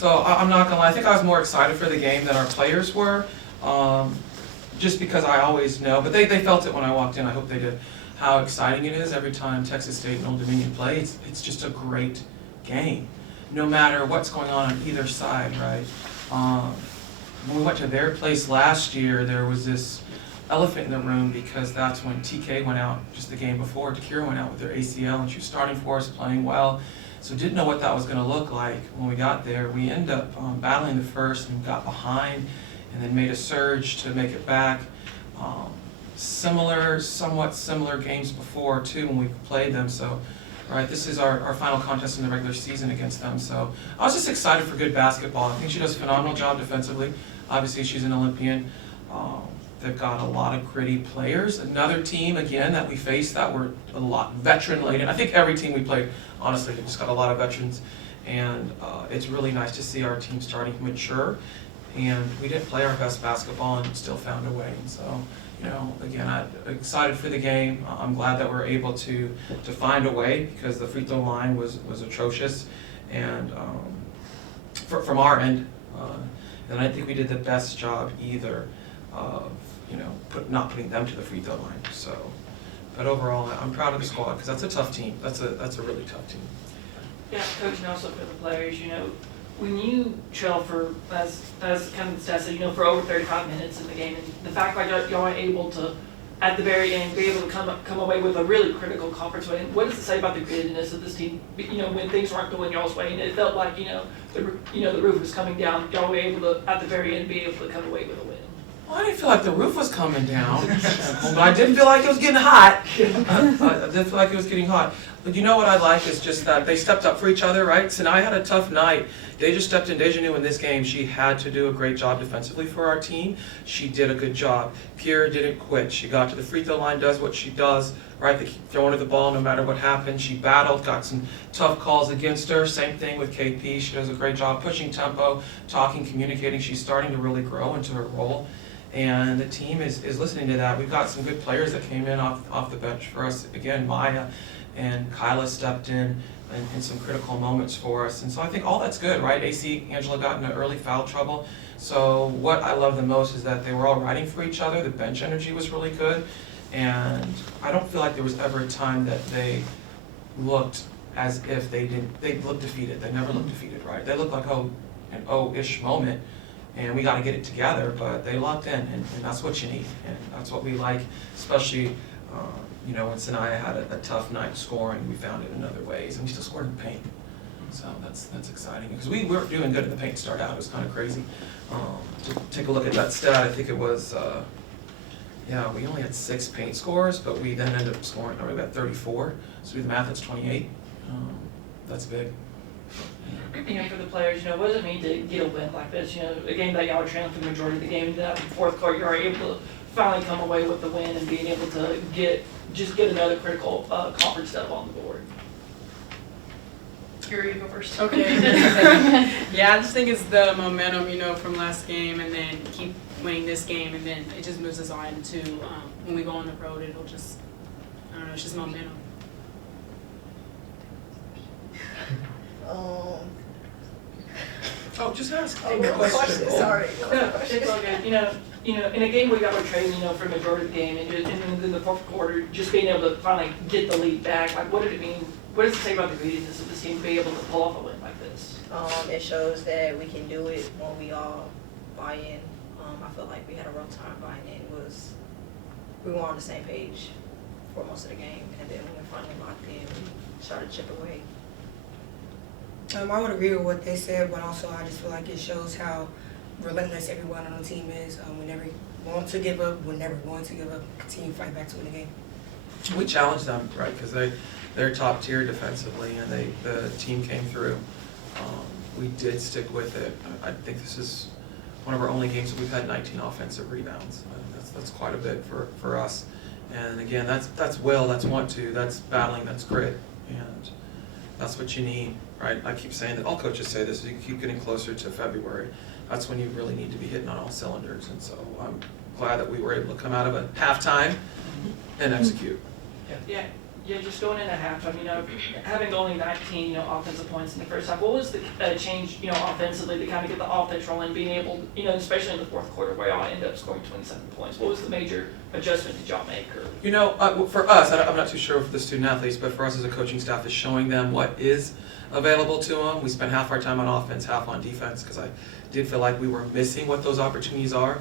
So I'm not gonna lie, I think I was more excited for the game than our players were, just because I always know, but they felt it when I walked in, I hope they did, how exciting it is every time Texas State and Old Dominion play. It's just a great game, no matter what's going on either side, right? When we went to their place last year, there was this elephant in the room because that's when TK went out, just the game before, Takira went out with their ACL and she was starting for us, playing well. So didn't know what that was gonna look like when we got there. We ended up battling the first and got behind and then made a surge to make it back. Somewhat similar games before too when we played them. So, right, this is our final contest in the regular season against them. So I was just excited for good basketball. I think she does a phenomenal job defensively. Obviously she's an Olympian. They've got a lot of gritty players. Another team, again, that we faced that were a lot veteran-laden. I think every team we played, honestly, just got a lot of veterans. And it's really nice to see our team starting to mature. And we didn't play our best basketball and still found a way. And so, you know, again, I'm excited for the game. I'm glad that we're able to find a way because the free throw line was atrocious. And from our end, and I think we did the best job either of, you know, not putting them to the free throw line. So, but overall, I'm proud of the squad because that's a tough team. That's a really tough team. Yeah, coach, and also for the players, you know, when you trail for as kind of the stats said, you know, for over 35 minutes in the game, and the fact that y'all are able to, at the very end, be able to come away with a really critical conference win. What does it say about the grittiness of this team? You know, when things weren't going y'all's way, and it felt like the roof was coming down, y'all were able to, at the very end, be able to come away with a win. Well, I didn't feel like the roof was coming down, but I did feel like it was getting hot. I did feel like it was getting hot. But you know what I like is just that they stepped up for each other, right? Sinai had a tough night. Deja stepped in. Deja knew in this game she had to do a great job defensively for our team. She did a good job. Kira didn't quit. She got to the free throw line, does what she does, right? They keep throwing her the ball no matter what happens. She battled, got some tough calls against her. Same thing with KP. She does a great job pushing tempo, talking, communicating. She's starting to really grow into her role. And the team is listening to that. We've got some good players that came in off the bench for us. Again, Maya and Kyla stepped in some critical moments for us. And so I think all that's good, right? AC, Angela got into early foul trouble. So what I love the most is that they were all riding for each other. The bench energy was really good. And I don't feel like there was ever a time that they looked as if they looked defeated. They never looked defeated, right? They looked like, an oh-ish moment. And we got to get it together, but they locked in, and that's what you need, and that's what we like, especially, you know, when Sinai had a tough night scoring, we found it in other ways, and we still scored in the paint. So that's exciting, because we were doing good in the paint to start out. It was kind of crazy. To take a look at that stat, I think it was, yeah, we only had 6 paint scores, but we then ended up scoring, we got 34, so do the math, that's 28. That's big. You know, for the players, you know, what does it mean to get a win like this? You know, a game that y'all were trailing for the majority of the game, that fourth quarter, you are able to finally come away with the win and being able to get another critical conference step on the board. Kira, you go first. Okay. Yeah, I just think it's the momentum, you know, from last game, and then keep winning this game, and then it just moves us on to when we go on the road. It'll just, I don't know, it's just momentum. Oh, just ask. Question. Sorry. No, it's all good. You know, in a game where y'all were trailing, you know, for the majority of the game, and in the fourth quarter, just being able to finally get the lead back, like, what did it mean? What does it say about the grittiness of this team to be able to pull off a win like this? It shows that we can do it when we all buy in. I feel like we had a rough time buying in. We were on the same page for most of the game, and then when we finally locked in, we started to chip away. I would agree with what they said, but also I just feel like it shows how relentless everyone on the team is. We never want to give up. We're never going to give up. Continue to fight back to win the game. We challenged them, right, because they're top tier defensively, and the team came through. We did stick with it. I think this is one of our only games that we've had 19 offensive rebounds. That's quite a bit for us. And again, that's will, that's want to, that's battling, that's grit, and that's what you need, right? I keep saying that, all coaches say this, you keep getting closer to February. That's when you really need to be hitting on all cylinders, and so I'm glad that we were able to come out of a halftime and execute. Yeah, Yeah, just going into halftime, having only 19, offensive points in the first half, what was the change, offensively to kind of get the offense rolling, being able, especially in the fourth quarter where y'all ended up scoring 27 points? What was the major adjustment that y'all make? Or? For us, I'm not too sure for the student athletes, but for us as a coaching staff, is showing them what is available to them. We spent half our time on offense, half on defense, because I did feel like we were missing what those opportunities are.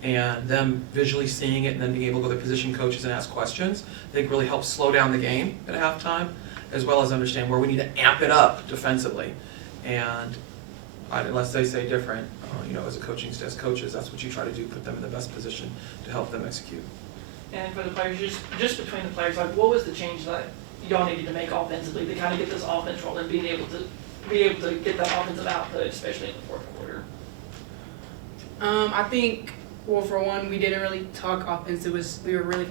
And them visually seeing it and then being able to go to position coaches and ask questions, I think really helps slow down the game at halftime, as well as understand where we need to amp it up defensively. And unless they say different, as a coaching staff, as coaches, that's what you try to do, put them in the best position to help them execute. And for the players, just between the players, like what was the change that y'all needed to make offensively to kind of get this offense rolling, being able to get that offensive output, especially in the fourth quarter? I think, well, for one, we didn't really talk offense. We were really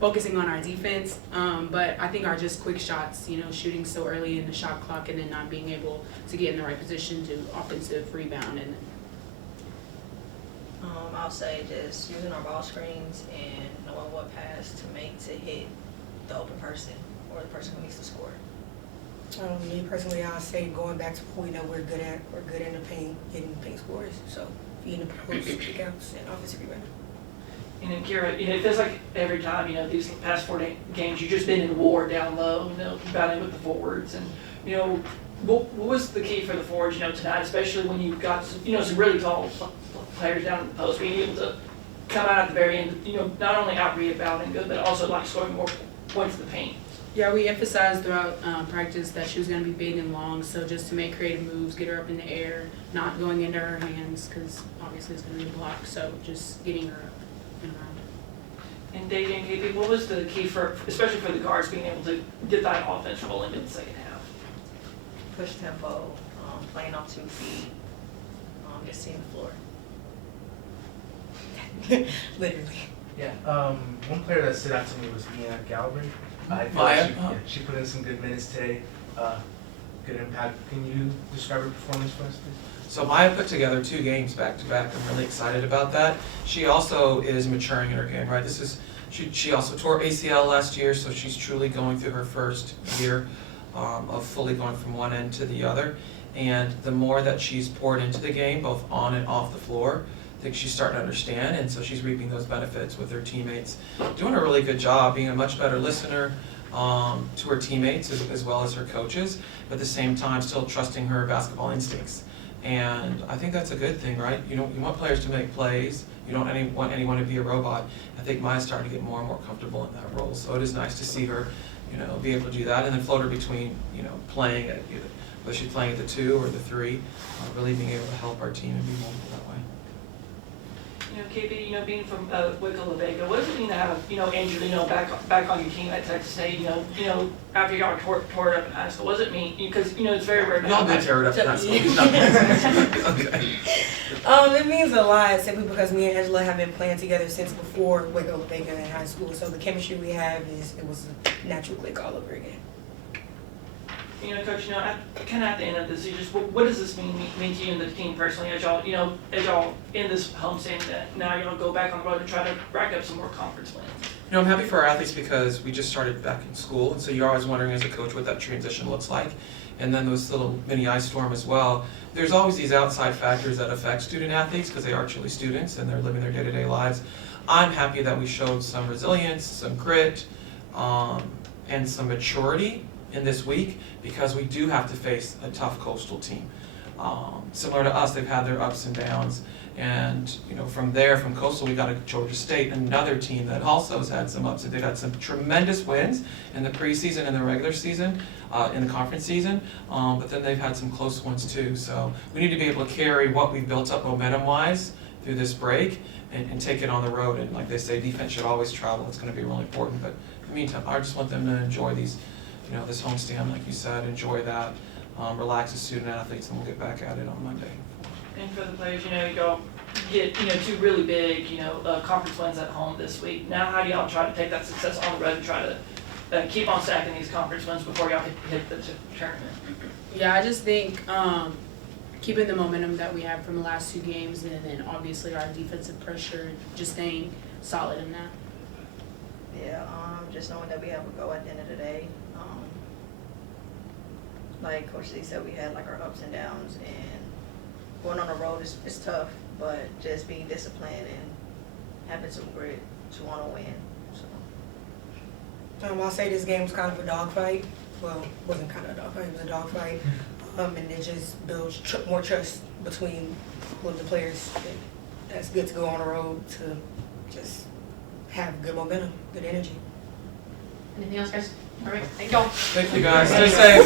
focusing on our defense. But I think our just quick shots, shooting so early in the shot clock and then not being able to get in the right position to offensive rebound. And I'll say just using our ball screens and knowing what pass to make to hit the open person or the person who needs to score. Me personally, I'll say going back to what we know we're good at. We're good in the paint, getting paint scores. So being the post, kickouts, and offensive rebound. And then Kira, it feels like every time, these past 4 games, you've just been in war down low, battling with the forwards. And, what was the key for the forwards, tonight, especially when you've got some really tall players down in the post, being able to come out at the very end, not only out-rebounding good, but also like scoring more points in the paint. yeah, we emphasized throughout practice that she was going to be big and long, so just to make creative moves, get her up in the air, not going into her hands, because obviously it's going to be blocked, so just getting her up and around. And David and KP, what was the key especially for the guards, being able to get that offense rolling in the second half? Push tempo, playing off 2 feet, just seeing the floor. Literally. Yeah, one player that stood out to me was Mia Galbraith. I feel Maya? like she put in some good minutes today, good impact. Can you describe her performance for us, please? So Maya put together 2 games back to back. I'm really excited about that. She also is maturing in her game, right? She also tore ACL last year, so she's truly going through her first year of fully going from one end to the other. And the more that she's poured into the game, both on and off the floor, I think she's starting to understand, and so she's reaping those benefits with her teammates. Doing a really good job, being a much better listener to her teammates as well as her coaches, but at the same time still trusting her basketball instincts. And I think that's a good thing, right? You want players to make plays. You don't want anyone to be a robot. I think Maya's starting to get more and more comfortable in that role. So it is nice to see her, be able to do that, and then float her between, playing at whether she's playing at the 2 or the 3, really being able to help our team and be mobile that way. KP, being from Wicklow, Vega, what does it mean to have, Angela, back on your team at Texas State, after you got tore it up in high school? What does it mean? Because, it's very rare to Y'all have did that. tear it up in high school. Okay. It means a lot simply because me and Angela have been playing together since before Waco Vega in high school. So the chemistry we have it was a natural click all over again. Coach, kind of at the end of this, what does this mean to you and the team personally as y'all in this homestand that now y'all go back on the road and try to rack up some more conference wins? I'm happy for our athletes because we just started back in school, and so you're always wondering as a coach what that transition looks like. And then this little mini ice storm as well. There's always these outside factors that affect student athletes because they are truly students and they're living their day-to-day lives. I'm happy that we showed some resilience, some grit, and some maturity in this week because we do have to face a tough Coastal team. Similar to us, they've had their ups and downs, and from Coastal we got to Georgia State, another team that also has had some ups. They've had some tremendous wins in the preseason and the regular season, in the conference season, but then they've had some close ones too. So we need to be able to carry what we've built up momentum-wise through this break and take it on the road. And like they say, defense should always travel. It's going to be really important. But in the meantime, I just want them to enjoy these. This homestand, like you said, enjoy that, relax as student athletes, and we'll get back at it on Monday. And for the players, y'all get, 2 really big, conference wins at home this week. Now, how do y'all try to take that success on the road and try to keep on stacking these conference wins before y'all hit the tournament? Yeah, I just think keeping the momentum that we have from the last 2 games, and then obviously our defensive pressure, just staying solid in that. Yeah, just knowing that we have a go at the end of the day. Like Coach Lee said, we had like our ups and downs, and going on the road is tough, but just being disciplined and having some grit to want to win. So. I'll say this game was kind of a dogfight. Well, it wasn't kind of a dogfight, it was a dogfight. And it just builds more trust between the players. That's good to go on the road to just have good momentum, good energy. Anything else, guys? All right, thank y'all. Thank you guys, stay safe.